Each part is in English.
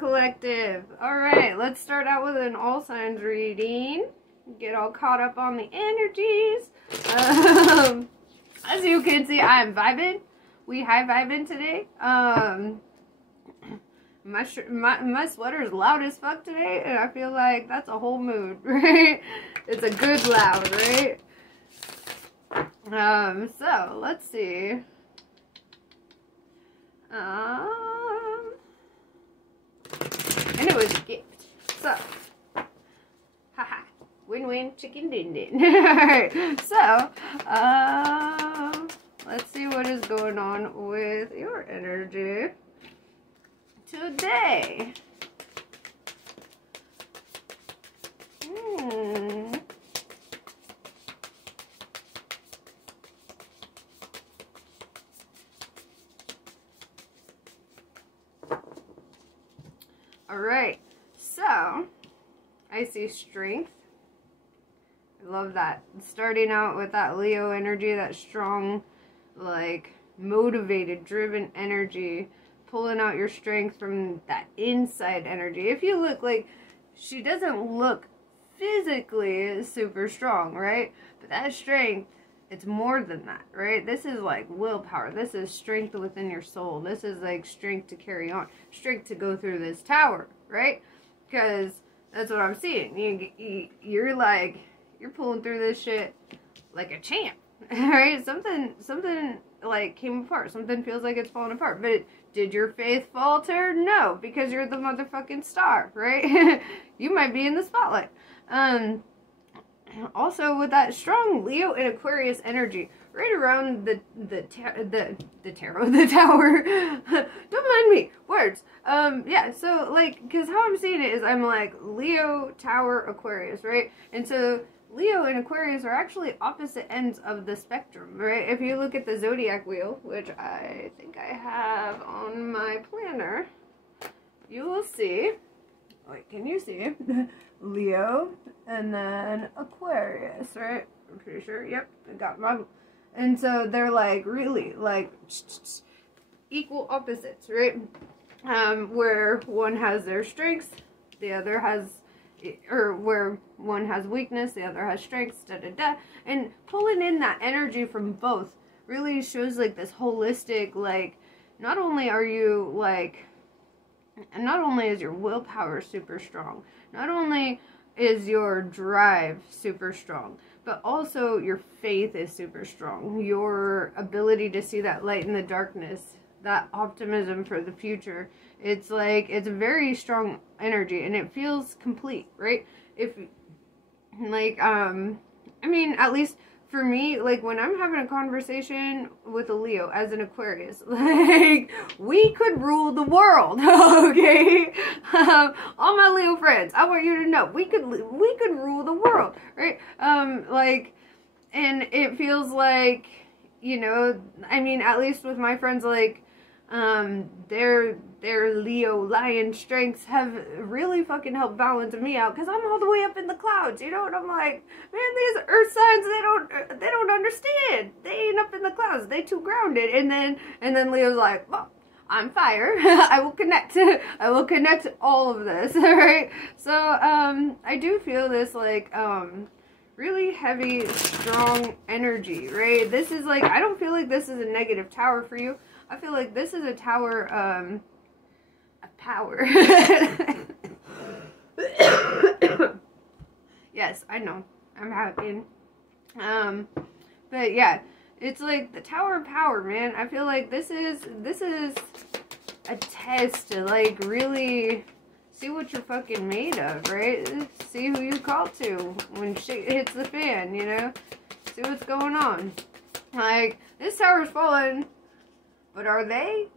Collective. Alright, let's start out with an all signs reading. Get all caught up on the energies. As you can see, I'm vibing. We high vibing today. My sweater is loud as fuck today, and I feel like that's a whole mood, right? It's a good loud, right? So let's see. And it was a gift. So, haha, win-win, chicken din-din. Alright, so, let's see what is going on with your energy today. Alright, so I see strength. I love that. Starting out with that Leo energy, that strong, like, motivated, driven energy, pulling out your strength from that inside energy. If you look, like, she doesn't look physically super strong, right? But that strength, it's more than that, right? This is like willpower. This is strength within your soul. This is like strength to carry on. Strength to go through this tower, right? Because that's what I'm seeing. You're like, you're pulling through this shit like a champ, right? Something like came apart. Something feels like it's falling apart. But did your faith falter? No, because you're the motherfucking star, right? You might be in the spotlight. Also, with that strong Leo and Aquarius energy, right around the tarot, the tower. Don't mind me, words. Yeah. So like, because how I'm seeing it is, I'm like Leo, Tower, Aquarius, right? And so Leo and Aquarius are actually opposite ends of the spectrum, right? If you look at the zodiac wheel, which I think I have on my planner, you will see. Wait, can you see? Leo and then Aquarius, right? I'm pretty sure. Yep, I got my. And so they're like really like equal opposites, right? Where one has their strengths, the other has, or where one has weakness, the other has strengths, and pulling in that energy from both really shows like this holistic, like, not only are you like, and not only is your willpower super strong, not only is your drive super strong, but also your faith is super strong. Your ability to see that light in the darkness, that optimism for the future. It's like, it's a very strong energy and it feels complete, right? If, like, I mean, at least for me, like, when I'm having a conversation with a Leo as an Aquarius, like, we could rule the world, okay? All my Leo friends, I want you to know, we could rule the world, right? Like, and it feels like, you know, I mean, at least with my friends, like, their Leo lion strengths have really fucking helped balance me out, because I'm all the way up in the clouds, you know, and I'm like, man, these earth signs, they don't understand. They ain't up in the clouds. They too grounded. And then Leo's like, well, I'm fire. I will connect. I will connect all of this, right? So, I do feel this, like, really heavy, strong energy, right? This is like, I don't feel like this is a negative tower for you. I feel like this is a tower, of power. Yes, I know. I'm happy. But yeah, it's like the Tower of Power, man. I feel like this is a test to, like, really see what you're fucking made of, right? See who you call to when shit hits the fan, you know? See what's going on. Like, this tower's falling. But are they?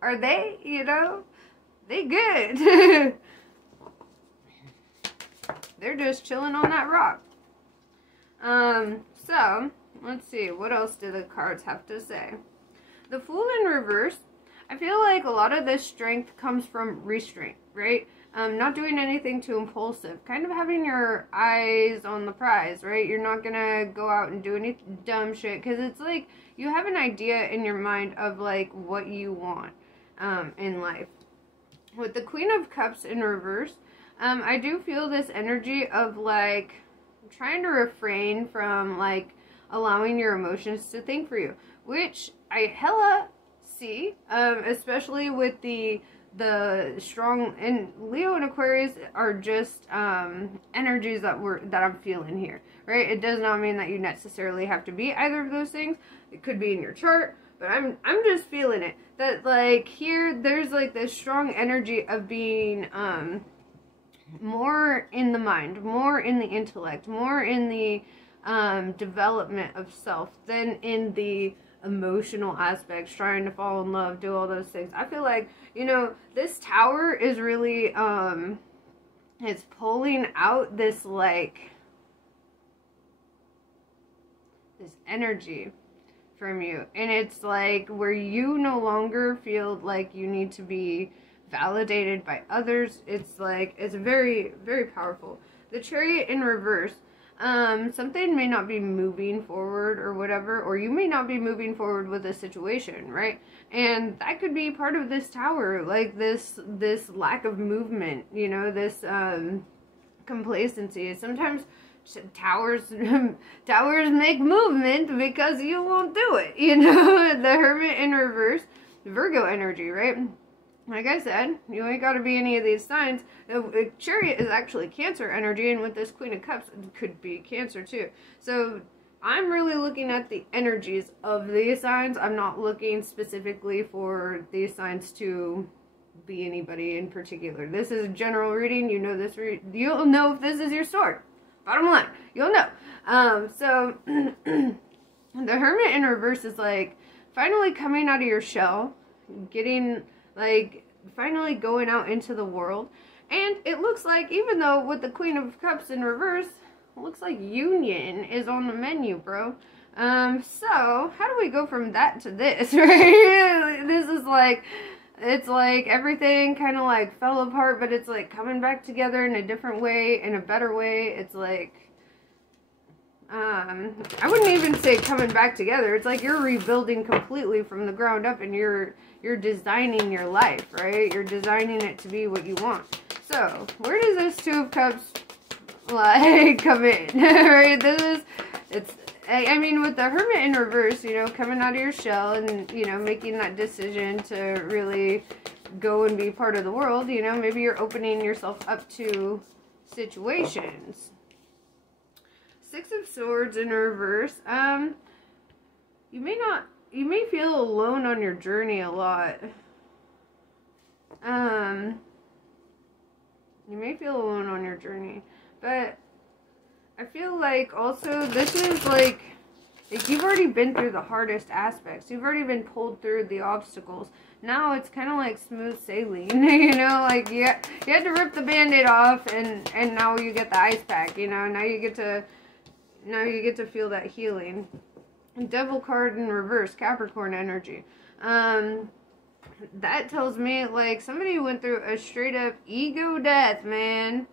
Are they? You know? They good. They're just chilling on that rock. So, let's see. What else do the cards have to say? The Fool in reverse. I feel like a lot of this strength comes from restraint, right? Not doing anything too impulsive. Kind of having your eyes on the prize, right? You're not gonna go out and do any dumb shit. Because it's like, you have an idea in your mind of, like, what you want in life. with the Queen of Cups in reverse, I do feel this energy of like trying to refrain from like allowing your emotions to think for you, which I hella see, especially with the strong, and Leo and Aquarius are just energies that I'm feeling here, right? It does not mean that you necessarily have to be either of those things. It could be in your chart, but I'm just feeling it, that like here there's like this strong energy of being more in the mind, more in the intellect, more in the development of self than in the emotional aspects, trying to fall in love, do all those things. I feel like, you know, this Tower is really it's pulling out this like this energy from you, and it's like where you no longer feel like you need to be validated by others. It's like, it's very, very powerful. The Chariot in reverse, something may not be moving forward or whatever, or you may not be moving forward with a situation, right? And that could be part of this Tower, like this lack of movement, you know, this complacency. Sometimes towers make movement because you won't do it, you know. The Hermit in reverse, Virgo energy, right? Like I said, you ain't got to be any of these signs. Chariot is actually Cancer energy, and with this Queen of Cups, it could be Cancer too. So I'm really looking at the energies of these signs. I'm not looking specifically for these signs to be anybody in particular. This is a general reading. You know this. You'll know if this is your sword. Bottom line, you'll know. So the Hermit in reverse is like finally coming out of your shell, getting like finally going out into the world. And it looks like, even though with the Queen of Cups in reverse, it looks like union is on the menu, bro. So how do we go from that to this, right? This is like, it's like everything kind of like fell apart, but it's like coming back together in a different way, in a better way. It's like, I wouldn't even say coming back together. It's like you're rebuilding completely from the ground up, and you're designing your life, right? You're designing it to be what you want. So where does this Two of Cups like come in? Right? I mean, with the Hermit in reverse, you know, coming out of your shell and, you know, making that decision to really go and be part of the world, you know, maybe you're opening yourself up to situations. Six of Swords in reverse, you may feel alone on your journey a lot. You may feel alone on your journey, but I feel like also this is like you've already been through the hardest aspects. You've already been pulled through the obstacles. Now it's kind of like smooth sailing, you know, like you had to rip the Band-Aid off, and now you get the ice pack, you know. Now you get to feel that healing. Devil card in reverse, Capricorn energy. That tells me like somebody went through a straight up ego death, man.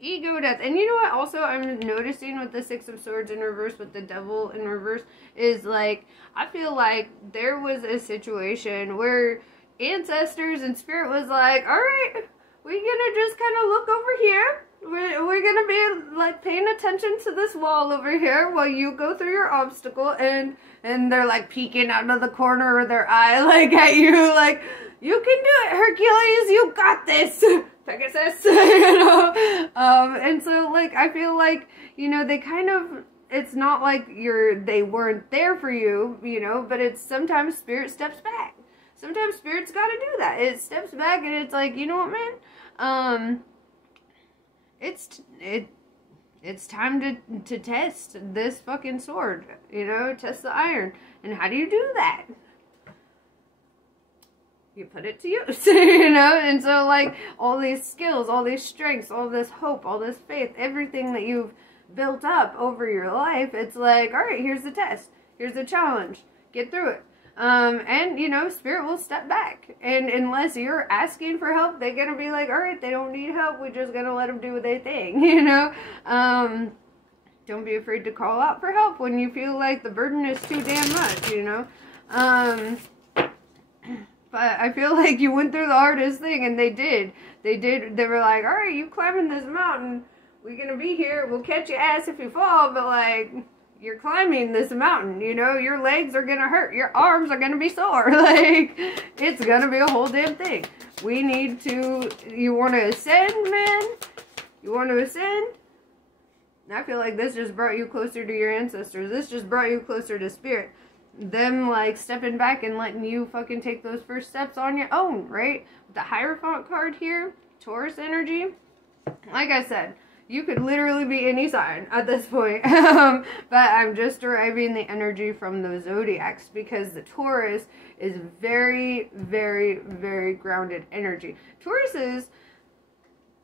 Ego death. And you know what also I'm noticing with the Six of Swords in reverse, with the Devil in reverse, is like I feel like there was a situation where ancestors and spirit was like, alright, we're gonna just kind of look over here. We're gonna be like paying attention to this wall over here while you go through your obstacle, and they're like peeking out of the corner of their eye like at you, like, you can do it, Hercules, you got this, Pegasus, you know. And so like I feel like, you know, they kind of, it's not like they weren't there for you, you know, but it's sometimes spirit steps back. Sometimes spirit's got to do that. It steps back and it's like, you know what, man, it's time to test this fucking sword, you know, test the iron. And how do you do that? You put it to use, you know. And so like all these skills, all these strengths, all this hope, all this faith, everything that you've built up over your life, it's like, all right, here's the test, here's the challenge, get through it. And you know, spirit will step back, and unless you're asking for help, they're gonna be like, all right, they don't need help, we're just gonna let them do their thing, you know. Don't be afraid to call out for help when you feel like the burden is too damn much, you know. But I feel like you went through the hardest thing, and they did. They were like, all right, you climbing this mountain. We're going to be here. We'll catch your ass if you fall, but, like, you're climbing this mountain, you know? Your legs are going to hurt. Your arms are going to be sore. Like, it's going to be a whole damn thing. We need to, you want to ascend, man? You want to ascend? I feel like this just brought you closer to your ancestors. This just brought you closer to spirit. Them, like, stepping back and letting you fucking take those first steps on your own, right? The Hierophant card here, Taurus energy, like I said, you could literally be any sign at this point. But I'm just deriving the energy from those zodiacs because the Taurus is very, very, very grounded energy. Tauruses,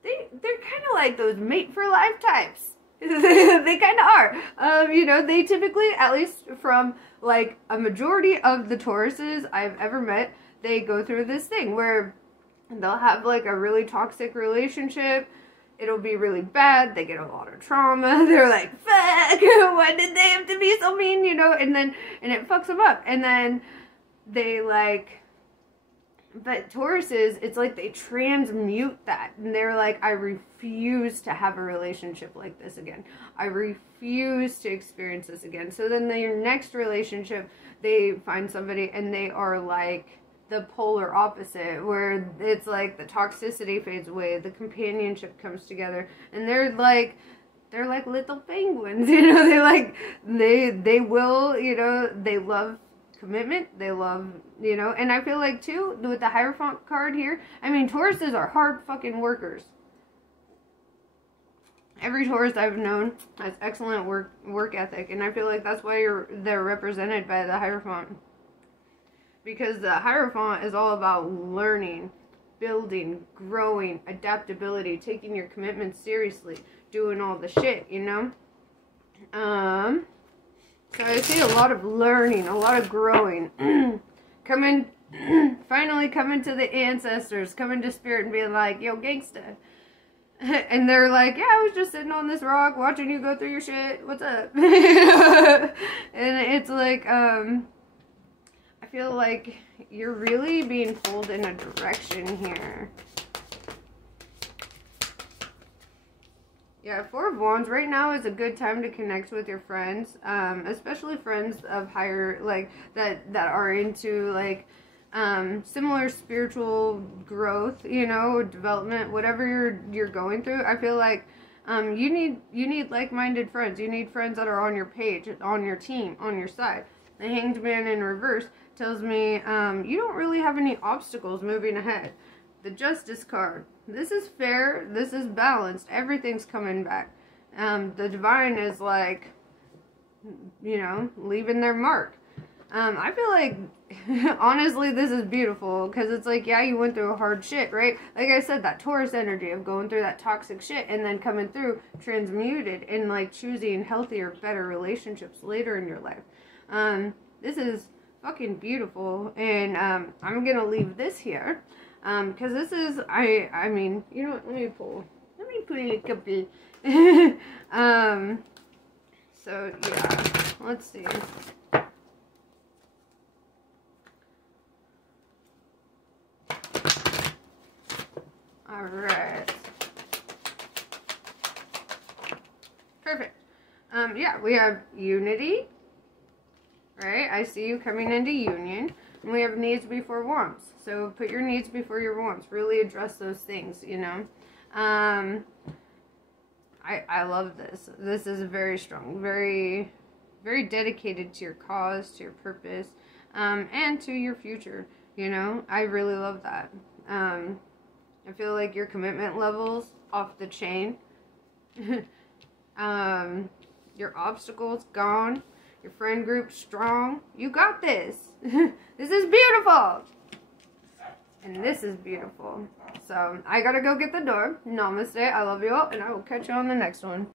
they're kind of like those mate for life types. They kind of are. You know, they typically, at least from like a majority of the Tauruses I've ever met, they go through this thing where they'll have like a really toxic relationship. It'll be really bad. They get a lot of trauma. They're like, fuck, why did they have to be so mean, you know? And it fucks them up. And then they like, but Tauruses, it's like they transmute that. And they're like, I refuse to have a relationship like this again. I refuse to experience this again. So then their next relationship, they find somebody and they are like the polar opposite, where it's like the toxicity fades away, the companionship comes together, and they're like little penguins, you know. They will, you know, they love commitment, they love, you know. And I feel like too with the Hierophant card here, I mean, Tauruses are hard fucking workers. Every Taurus I've known has excellent work ethic, and I feel like that's why they're represented by the Hierophant. Because the Hierophant is all about learning, building, growing, adaptability, taking your commitments seriously, doing all the shit, you know? So I see a lot of learning, a lot of growing. Finally coming to the ancestors, coming to spirit and being like, yo, gangsta. And they're like, yeah, I was just sitting on this rock watching you go through your shit. What's up? And it's like, I feel like you're really being pulled in a direction here. Yeah, Four of Wands, right now is a good time to connect with your friends, especially friends of higher, like, that are into, like, similar spiritual growth, you know, development, whatever you're going through. I feel like you need like-minded friends. You need friends that are on your page, on your team, on your side. The Hanged Man in reverse tells me you don't really have any obstacles moving ahead. The Justice card. This is fair. This is balanced. Everything's coming back. The Divine is like, you know, leaving their mark. I feel like, honestly, this is beautiful because it's like, yeah, you went through hard shit, right? Like I said, that Taurus energy of going through that toxic shit and then coming through transmuted and like choosing healthier, better relationships later in your life. This is fucking beautiful, and I'm gonna leave this here because this is, I mean, you know what, let me pull a couple. So yeah, let's see. All right, perfect. Yeah, we have unity. Right, I see you coming into union, and we have needs before wants. So put your needs before your wants. Really address those things, you know. I love this. This is very strong, very, very dedicated to your cause, to your purpose, and to your future. You know, I really love that. I feel like your commitment levels off the chain. Your obstacles gone. Your friend group strong. You got this. This is beautiful. And this is beautiful. So I gotta go get the door. Namaste. I love you all, and I will catch you on the next one.